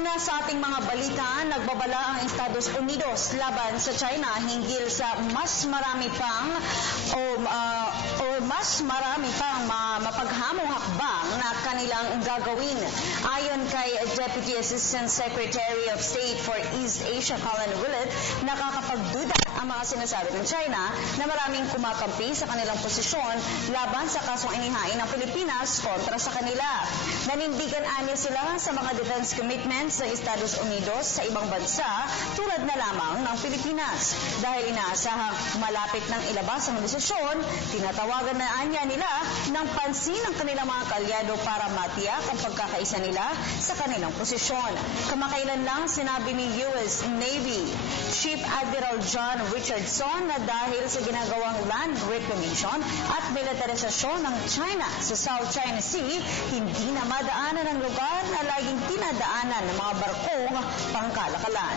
Una sa ating mga balita, nagbabala ang Estados Unidos laban sa China hinggil sa mas marami pang mapaghamong hakbang na kanilang gagawin. Ayon kay Deputy Assistant Secretary of State for East Asia Colin Willett, nakakapagduda ang mga sinasabi ng China na maraming kumakampi sa kanilang posisyon laban sa kasong inihain ng Pilipinas kontra sa kanila. Nanindigan anya sila sa mga defense commitments ng Estados Unidos sa ibang bansa tulad na lamang ng Pilipinas. Dahil inaasahang malapit ng ilabas ang desisyon, tinatawagan na anya nila ng pansin ng kanilang mga kalyado para matiyak ang pagkakaisa nila sa kanilang posisyon. Kamakailan lang sinabi ni US Navy Chief Admiral John Richardson na dahil sa ginagawang land reclamation at militarisasyon ng China sa South China Sea, hindi na madaanan ang lugar na laging tinadaanan ng mga barkong pangkalakalan.